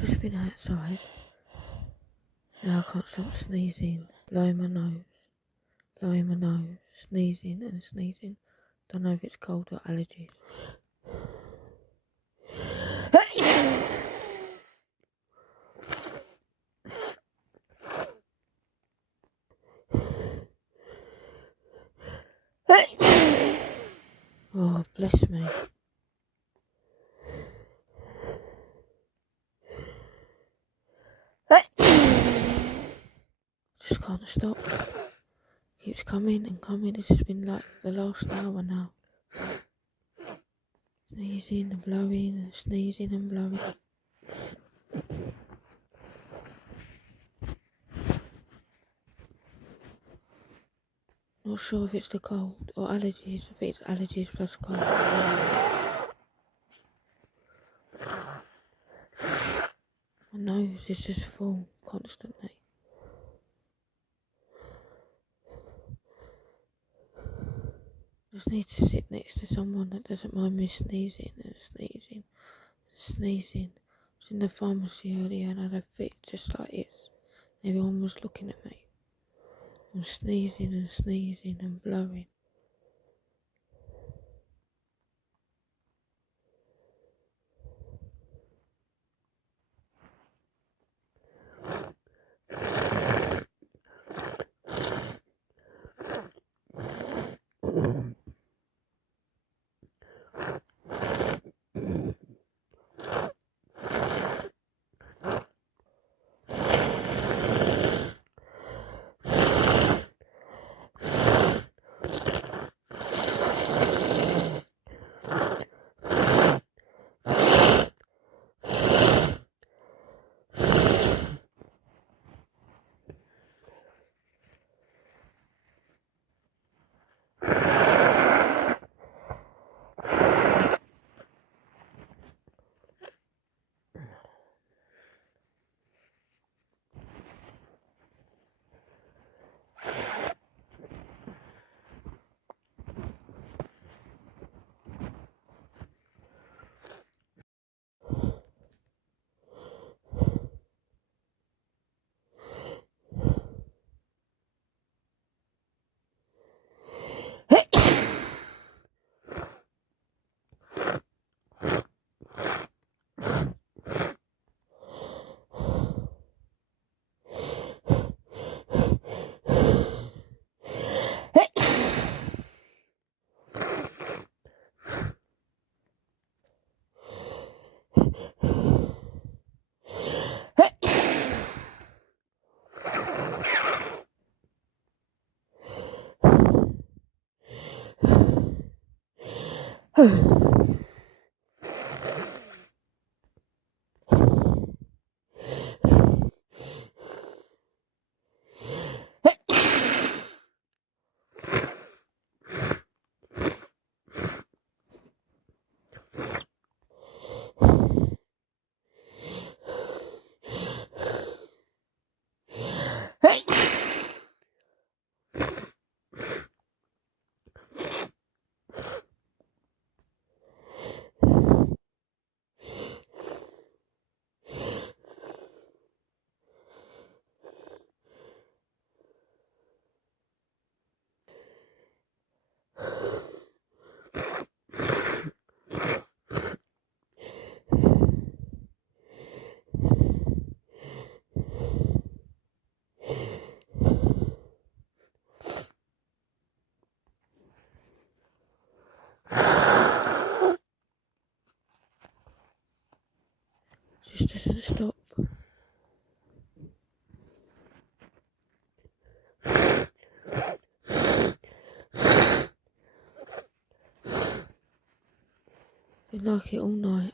I've just been outside. Now I can't stop sneezing, blowing my nose, sneezing and sneezing. Don't know if it's cold or allergies. Oh, bless me. Just can't stop. Keeps coming and coming. This has been like the last hour now. Sneezing and blowing and sneezing and blowing. Not sure if it's the cold or allergies. I think it's allergies plus cold. My nose is just full constantly. Just need to sit next to someone that doesn't mind me sneezing and sneezing and sneezing. I was in the pharmacy earlier and I had a fit just like this. Everyone was looking at me. I'm sneezing and sneezing and blowing. Just doesn't stop. Been like it all night.